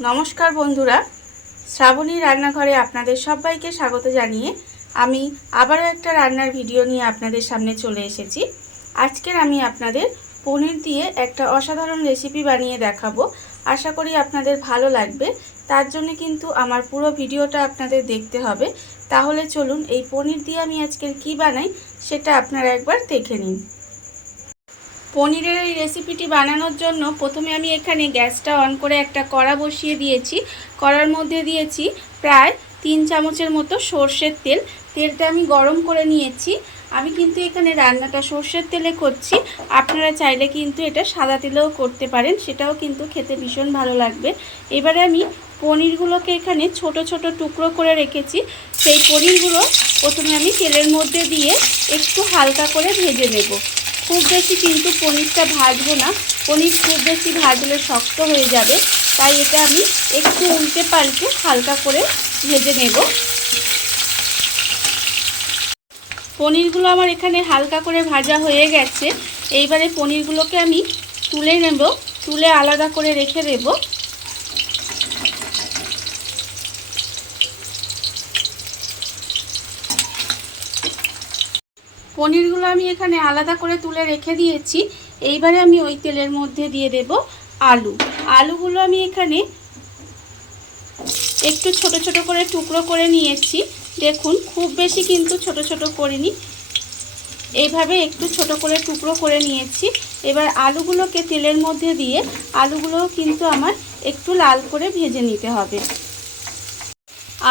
নমস্কার বন্ধুরা, শ্রাবণী রান্নাঘরে আপনাদের সবাইকে স্বাগত জানিয়ে আমি আবারও একটা রান্নার ভিডিও নিয়ে আপনাদের সামনে চলে এসেছি। আজকের আমি আপনাদের পনির দিয়ে একটা অসাধারণ রেসিপি বানিয়ে দেখাবো। আশা করি আপনাদের ভালো লাগবে। তার জন্য কিন্তু আমার পুরো ভিডিওটা আপনাদের দেখতে হবে। তাহলে চলুন এই পনির দিয়ে আমি আজকের কি বানাই সেটা আপনারা একবার দেখে নিন। পনিরের এই রেসিপিটি বানানোর জন্য প্রথমে আমি এখানে গ্যাসটা অন করে একটা কড়া বসিয়ে দিয়েছি। কড়ার মধ্যে দিয়েছি প্রায় 3 চামচের মতো সর্ষের তেল। তেলটা আমি গরম করে নিয়েছি। আমি কিন্তু এখানে রান্নাটা সর্ষের তেলে করছি, আপনারা চাইলে কিন্তু এটা সাদা তেলেও করতে পারেন, সেটাও কিন্তু খেতে ভীষণ ভালো লাগবে। এবারে আমি পনিরগুলোকে এখানে ছোট ছোট টুকরো করে রেখেছি। সেই পনিরগুলো প্রথমে আমি তেলের মধ্যে দিয়ে একটু হালকা করে ভেজে নেব। খুব বেশি কিন্তু পনিরটা ভাজবো না, পনির খুব বেশি ভাজলে শক্ত হয়ে যাবে, তাই এটা আমি একটু উল্টে পাল্টে হালকা করে ভেজে নেব। পনিরগুলো আমার এখানে হালকা করে ভাজা হয়ে গেছে। এইবারে পনিরগুলোকে আমি তুলে নেব, তুলে আলাদা করে রেখে দেব। পনিরগুলো আমি এখানে আলাদা করে তুলে রেখে দিয়েছি। এইবারে আমি ওই তেলের মধ্যে দিয়ে দেব আলুগুলো আমি এখানে একটু ছোট ছোট করে টুকরো করে নিয়েছি। দেখুন, খুব বেশি কিন্তু ছোট ছোট করিনি, এইভাবে একটু ছোট করে টুকরো করে নিয়েছি। এবার আলুগুলোকে তেলের মধ্যে দিয়ে আলুগুলো কিন্তু আমার একটু লাল করে ভেজে নিতে হবে।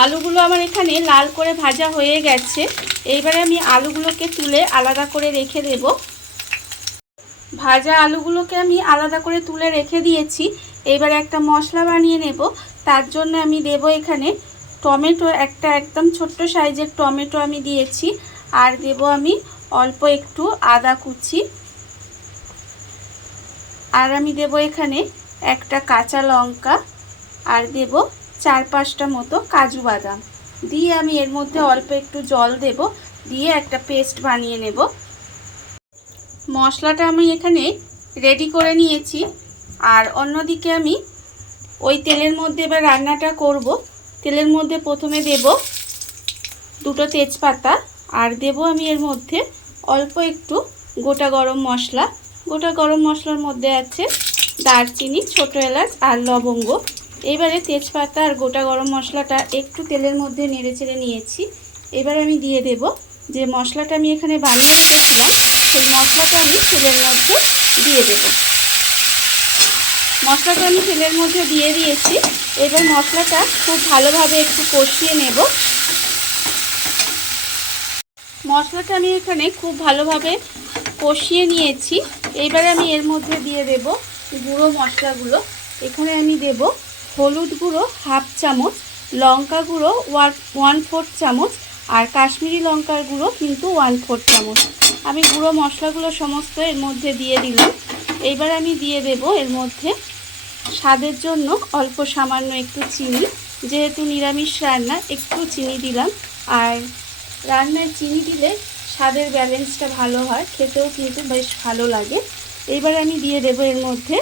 আলুগুলো আমার এখানে লাল করে ভাজা হয়ে গেছে। এইবারে আমি আলুগুলোকে তুলে আলাদা করে রেখে দেব। ভাজা আলুগুলোকে আমি আলাদা করে তুলে রেখে দিয়েছি। এবারে একটা মশলা বানিয়ে নেব। তার জন্য আমি দেব এখানে টমেটো, একটা একদম ছোট্ট সাইজের টমেটো আমি দিয়েছি। আর দেব আমি অল্প একটু আদা কুচি, আর আমি দেব এখানে একটা কাঁচা লঙ্কা, আর দেব 4-5টা মতো কাজু বাদাম। দিয়ে আমি এর মধ্যে অল্প একটু জল দেব, দিয়ে একটা পেস্ট বানিয়ে নেব। মশলাটা আমি এখানে রেডি করে নিয়েছি। আর অন্যদিকে আমি ওই তেলের মধ্যে এবার রান্নাটা করব। তেলের মধ্যে প্রথমে দেব 2টো তেজপাতা, আর দেব আমি এর মধ্যে অল্প একটু গোটা গরম মশলা। গোটা গরম মশলার মধ্যে আছে দারচিনি, ছোটো এলাচ আর লবঙ্গ। এবারে তেজপাতা আর গোটা গরম মশলাটা একটু তেলের মধ্যে নেড়েচেড়ে নিয়েছি। এবারে আমি দিয়ে দেব যে মশলাটা আমি এখানে বানিয়ে রেখেছিলাম, সেই মশলাটা আমি তেলের মধ্যে দিয়ে দেব। মশলাটা আমি তেলের মধ্যে দিয়ে দিয়েছি। এবার মশলাটা খুব ভালোভাবে একটু কষিয়ে নেব। মশলাটা আমি এখানে খুব ভালোভাবে কষিয়ে নিয়েছি। এইবারে আমি এর মধ্যে দিয়ে দেব গুঁড়ো মশলাগুলো। এখানে আমি দেব হলুদ গুঁড়ো 1/2 চামচ, লঙ্কা গুঁড়ো 1/4 চামচ, আর কাশ্মীরি লঙ্কার গুঁড়ো কিন্তু 1/4 চামচ। আমি গুঁড়ো মশলাগুলো সমস্ত এর মধ্যে দিয়ে দিলাম। এইবার আমি দিয়ে দেব এর মধ্যে স্বাদের জন্য অল্প সামান্য একটু চিনি। যেহেতু নিরামিষ রান্না, একটু চিনি দিলাম। আর রান্নায় চিনি দিলে স্বাদের ব্যালেন্সটা ভালো হয়, খেতেও কিন্তু বেশ ভালো লাগে। এইবার আমি দিয়ে দেব এর মধ্যে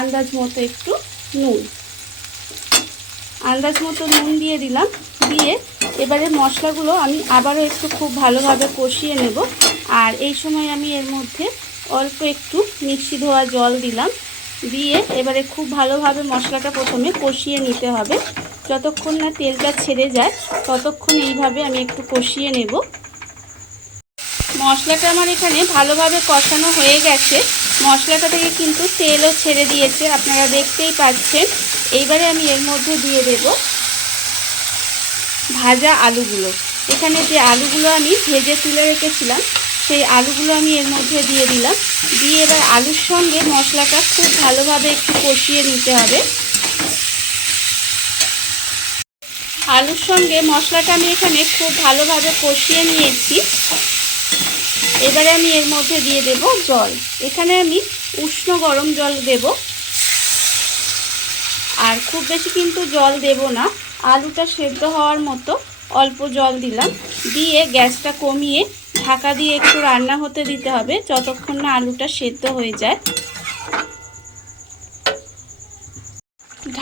আন্দাজ মতো একটু নুন। আন্দাজ মতো নুন দিয়ে দিলাম। দিয়ে এবারে মশলাগুলো আমি আবারও একটু খুব ভালোভাবে কষিয়ে নেব। আর এই সময় আমি এর মধ্যে অল্প একটু মিক্সি ধোয়া জল দিলাম। দিয়ে এবারে খুব ভালোভাবে মশলাটা প্রথমে কষিয়ে নিতে হবে। যতক্ষণ না তেলটা ছেড়ে যায় ততক্ষণ এইভাবে আমি একটু কষিয়ে নেব। মশলাটা আমার এখানে ভালোভাবে কষানো হয়ে গেছে। মশলাটা থেকে কিন্তু তেলও ছেড়ে দিয়েছে, আপনারা দেখতেই পাচ্ছেন। এইবারে আমি এর মধ্যে দিয়ে দেব ভাজা আলুগুলো। এখানে যে আলুগুলো আমি ভেজে তুলে রেখেছিলাম, সেই আলুগুলো আমি এর মধ্যে দিয়ে দিলাম। দিয়ে এবার আলুর সঙ্গে মশলাটা খুব ভালোভাবে একটু কষিয়ে নিতে হবে। আলুর সঙ্গে মশলাটা আমি এখানে খুব ভালোভাবে কষিয়ে নিয়েছি। এবারে আমি এর মধ্যে দিয়ে দেব জল। এখানে আমি উষ্ণ গরম জল দেব, আর খুব বেশি কিন্তু জল দেব না। আলুটা সেদ্ধ হওয়ার মতো অল্প জল দিলাম। দিয়ে গ্যাসটা কমিয়ে ঢাকা দিয়ে একটু রান্না হতে দিতে হবে, যতক্ষণ না আলুটা সেদ্ধ হয়ে যায়।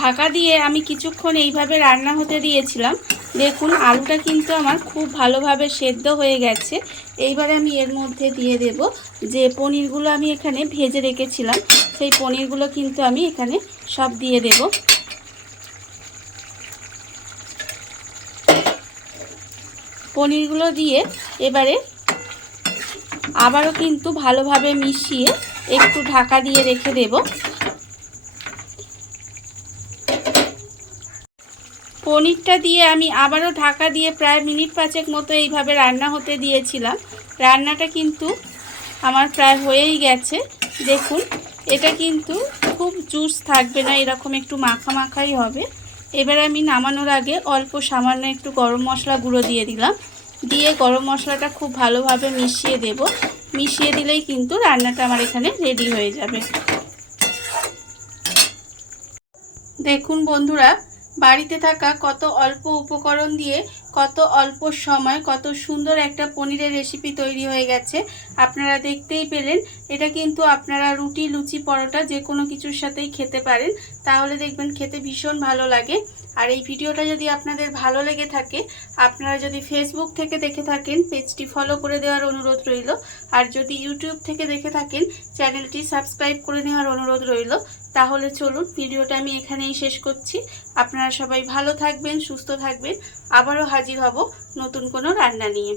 ঢাকা দিয়ে আমি কিছুক্ষণ এইভাবে রান্না হতে দিয়েছিলাম। দেখুন আলুটা কিন্তু আমার খুব ভালোভাবে সেদ্ধ হয়ে গেছে। এইবারে আমি এর মধ্যে দিয়ে দেব যে পনিরগুলো আমি এখানে ভেজে রেখেছিলাম, সেই পনিরগুলো কিন্তু আমি এখানে সব দিয়ে দেব। পনিরগুলো দিয়ে এবারে আবারও কিন্তু ভালোভাবে মিশিয়ে একটু ঢাকা দিয়ে রেখে দেব। পনিরটা দিয়ে আমি আবারও ঢাকা দিয়ে প্রায় মিনিট 5 মতো এইভাবে রান্না হতে দিয়েছিলাম। রান্নাটা কিন্তু আমার প্রায় হয়েই গেছে। দেখুন এটা কিন্তু খুব জুস থাকবে না, এরকম একটু মাখা মাখাই হবে। এবারে আমি নামানোর আগে অল্প সামান্য একটু গরম মশলা গুঁড়ো দিয়ে দিলাম। দিয়ে গরম মশলাটা খুব ভালোভাবে মিশিয়ে দেব। মিশিয়ে দিলেই কিন্তু রান্নাটা আমার এখানে রেডি হয়ে যাবে। দেখুন বন্ধুরা, বাড়িতে থাকা কত অল্প উপকরণ দিয়ে কত অল্প সময় কত সুন্দর একটা পনিরের রেসিপি তৈরি হয়ে গেছে। আপনারা দেখতেই পেলেন। এটা কিন্তু আপনারা রুটি, লুচি, পরোটা যে কোনো কিছুর সাথেই খেতে পারেন, তাহলে দেখবেন খেতে ভীষণ ভালো লাগে। আর এই ভিডিওটা যদি আপনাদের ভালো লেগে থাকে, আপনারা যদি ফেসবুক থেকে দেখে থাকেন পেজটি ফলো করে দেওয়ার অনুরোধ রইল। আর যদি ইউটিউব থেকে দেখে থাকেন চ্যানেলটি সাবস্ক্রাইব করে নেওয়ার অনুরোধ রইল। তাহলে চলুন ভিডিওটা আমি এখানেই শেষ করছি। আপনারা সবাই ভালো থাকবেন, সুস্থ থাকবেন। আবারও হাজির হব নতুন কোনো রান্না নিয়ে।